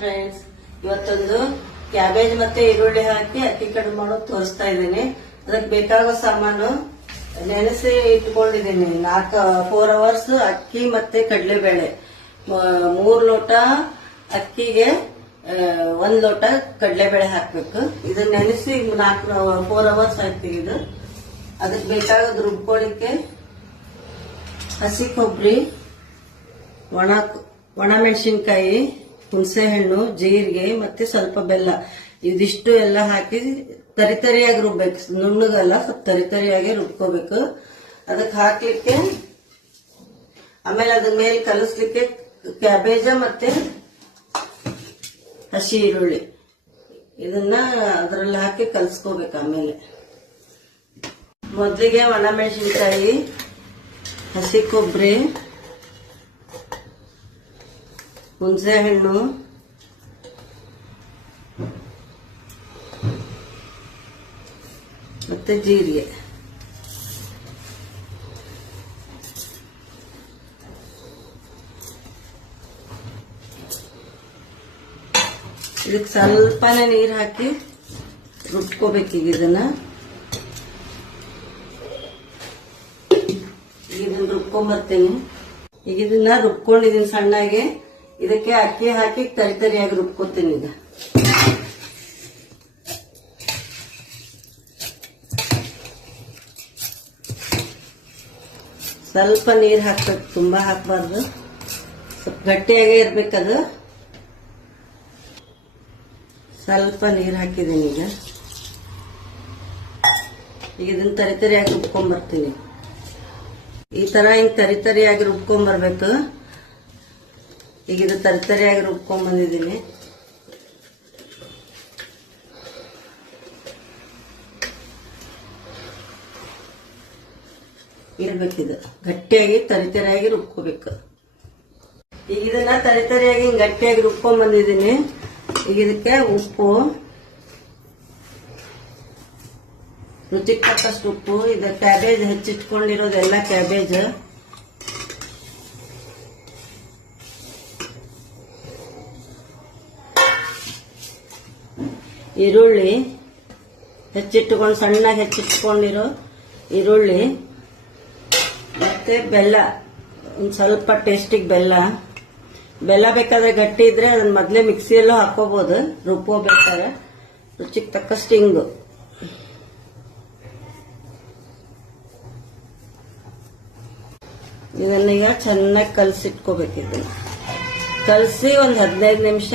Friends, ಇವತ್ತೊಂದು cabbage ಮತ್ತೆ ಈರುಳ್ಳಿ ಹಾಕಿ ಅಕ್ಕಿ ಕಡುಬು ಮಾಡೋದು ತೋರಿಸ್ತಾ ಇದ್ದೀನಿ. ಅದಕ್ಕೆ ಬೇಕಾಗೋ ಸಾಮಾನು ನೆನೆಸಿ ಇಟ್ಕೊಂಡಿದ್ದೀನಿ. 4 ಅವರ್ಸ್ ಅಕ್ಕಿ ಮತ್ತೆ ಕಡಲೆಬೇಳೆ, 3 ಲೋಟ ಅಕ್ಕಿಗೆ 1 ಲೋಟ ಕಡಲೆಬೇಳೆ ಹಾಕ್ಬೇಕು. ಇದನ್ನ ನೆನೆಸಿ 4 ಅವರ್ಸ್ ಹಾಕ್ತಿದ್ದು. ಅದಕ್ಕೆ ಬೇಕಾಗೋದು ರುಬ್ಕೊಳ್ಳಿಕ್ಕೆ ಹಸಿ ಕೊಬ್ಬರಿ, ಒಣ ಮೆಣಸಿನ್ಕಾಯಿ, ಹುಣಸೆ ಹಣ್ಣು, ಜೀರಿಗೆ ಮತ್ತೆ ಸ್ವಲ್ಪ ಬೆಲ್ಲ, ಇದಿಷ್ಟು ಎಲ್ಲ ಹಾಕಿ ತರಿತರಿಯಾಗಿ ರುಬ್ಬೇಕು. ನುಣ್ಣಗಲ್ಲ, ಸ್ವಲ್ಪ ತರಿತರಿಯಾಗಿ ರುಬ್ಕೋಬೇಕು. ಅದಕ್ಕೆ ಹಾಕ್ಲಿಕ್ಕೆ ಆಮೇಲೆ ಅದ್ರ ಮೇಲೆ ಕಲಿಸ್ಲಿಕ್ಕೆ ಕ್ಯಾಬೇಜ ಮತ್ತೆ ಹಸಿ ಈರುಳ್ಳಿ ಇದನ್ನ ಅದರಲ್ಲಿ ಹಾಕಿ ಕಲಿಸ್ಕೋಬೇಕು. ಆಮೇಲೆ ಮೊದಲಿಗೆ ಒಣ ಮೆಣಸಿನ್ಕಾಯಿ, ಹಸಿ ಕೊಬ್ಬರಿ, ಹುಣಸೆ ಹಣ್ಣು, ಮತ್ತೆ ಜೀರಿಗೆ, ಇದಕ್ಕೆ ಸ್ವಲ್ಪನೇ ನೀರು ಹಾಕಿ ರುಬ್ಕೋಬೇಕೀಗ ಇದನ್ನ ರುಬ್ಕೊಂಬರ್ತೀನಿ. ಈಗ ಇದನ್ನ ರುಬ್ಕೊಂಡಿದೀನಿ ಸಣ್ಣಗೆ. ಇದಕ್ಕೆ ಅಕ್ಕಿ ಹಾಕಿ ತರಿತರಿಯಾಗಿ ರುಬ್ಕೋತೀನಿ. ಈಗ ಸ್ವಲ್ಪ ನೀರು ಹಾಕ್ಬೇಕು, ತುಂಬಾ ಹಾಕಬಾರ್ದು, ಸ್ವಲ್ಪ ಗಟ್ಟಿಯಾಗೇ ಇರ್ಬೇಕದು. ಸ್ವಲ್ಪ ನೀರು ಹಾಕಿದ್ದೀನಿ. ಈಗ ಇದನ್ನ ತರಿತರಿಯಾಗಿ ರುಬ್ಕೊಂಬರ್ತೀನಿ. ಈ ತರ ಹಿಂಗ್ ತರಿತರಿಯಾಗಿ ರುಬ್ಕೊಂಬರ್ಬೇಕು. ಈಗ ಇದು ತರಿತರಿಯಾಗಿ ರುಬ್ಕೊಂಡ್ಬಂದಿದ್ದೀನಿ. ಇರ್ಬೇಕಿದು ಗಟ್ಟಿಯಾಗಿ ತರಿತರಿಯಾಗಿ ರುಬ್ಕೋಬೇಕು. ಈಗ ಇದನ್ನ ತರಿತರಿಯಾಗಿ ಹಿಂಗ್ ಗಟ್ಟಿಯಾಗಿ ರುಬ್ಕೊಂಡ್ಬಂದಿದ್ದೀನಿ. ಈಗ ಇದಕ್ಕೆ ಉಪ್ಪು, ರುಚಿಗೆ ತಕ್ಕಷ್ಟು ಉಪ್ಪು, ಇದು ಕ್ಯಾಬೇಜ್ ಹೆಚ್ಚಿಟ್ಕೊಂಡಿರೋದೆಲ್ಲ ಕ್ಯಾಬೇಜ್, ಈರುಳ್ಳಿ ಸಣ್ಣಾಗಿ ಹೆಚ್ಚಿಟ್ಕೊಂಡಿರೋ ಈರುಳ್ಳಿ, ಮತ್ತೆ ಬೆಲ್ಲ, ಒಂದು ಸ್ವಲ್ಪ ಟೇಸ್ಟಿಗೆ ಬೆಲ್ಲ ಬೇಕಾದ್ರೆ ಗಟ್ಟಿ ಇದ್ರೆ ಅದನ್ನ ಮೊದಲೇ ಮಿಕ್ಸಿಯಲ್ಲೂ ಹಾಕೋಬಹುದು, ರುಬ್ಕೋಬೇಕಾದ್ರೆ. ರುಚಿಗೆ ತಕ್ಕಷ್ಟು ಹಿಂಗು, ಇದನ್ನೀಗ ಚೆನ್ನಾಗಿ ಕಲಸಿಟ್ಕೋಬೇಕಿದ್ದು. ಕಲಸಿ ಒಂದು 15 ನಿಮಿಷ